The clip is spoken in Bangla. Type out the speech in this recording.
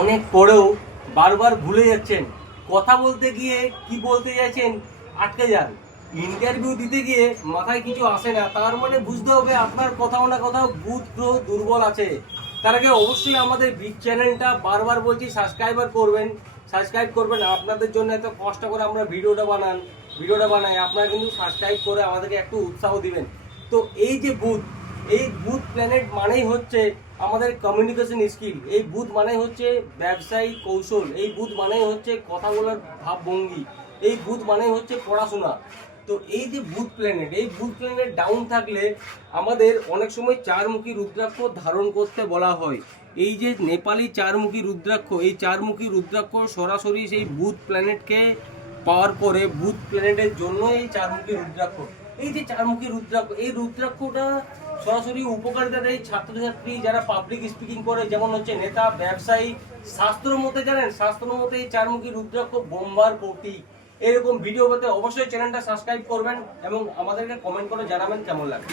অনেক পরেও বারবার ভুলে যাচ্ছেন, কথা বলতে গিয়ে কি বলতে যাচ্ছেন আটকে যান, ইন্টারভিউ দিতে গিয়ে মাথায় কিছু আসে না, তার মানে বুঝতে হবে আপনার কোথাও না কোথাও বুধ গ্রহ দুর্বল আছে। তার আগে অবশ্যই আমাদের বিগ চ্যানেলটা বারবার বলছি সাবস্ক্রাইবার করবেন, সাবস্ক্রাইব করবেন। আপনাদের জন্য এত কষ্ট করে আমরা ভিডিওটা বানাই, আপনারা কিন্তু সাবস্ক্রাইব করে আমাদেরকে একটু উৎসাহ দিবেন। তো এই যে বুধ, এই বুধ প্ল্যানেট মানেই হচ্ছে আমাদের কমিউনিকেশন স্কিল, এই বুধ মানেই হচ্ছে ব্যবসায়িক কৌশল, এই বুধ মানেই হচ্ছে কথা বলার ভাবভঙ্গি, এই বুধ মানেই হচ্ছে পড়াশোনা। তো এই যে বুধ প্ল্যানেট, এই বুধ প্ল্যানেট ডাউন থাকলে আমাদের অনেক সময় চারমুখী রুদ্রাক্ষ ধারণ করতে বলা হয়। এই যে নেপালি চারমুখী রুদ্রাক্ষ, এই চারমুখী রুদ্রাক্ষ সরাসরি সেই বুধ প্ল্যানেটকে পাওয়ার করে, বুধ প্ল্যানেটের জন্য এই চারমুখী রুদ্রাক্ষ। এই যে চারমুখী রুদ্রাক্ষ, এই রুদ্রাক্ষটা সরাসরি উপকারিতা দেয় ছাত্রছাত্রী যারা পাবলিক স্পিকিং করে, যেমন হচ্ছে নেতা, ব্যবসায়ী। শাস্ত্র মতে জানেন, শাস্ত্র মতে এই চারমুখী রুদ্রাক্ষ বোম্বার প্রতীক। এরকম ভিডিও পেতে অবশ্যই চ্যানেলটা সাবস্ক্রাইব করবেন এবং আমাদেরকে কমেন্ট করে জানাবেন কেমন লাগে।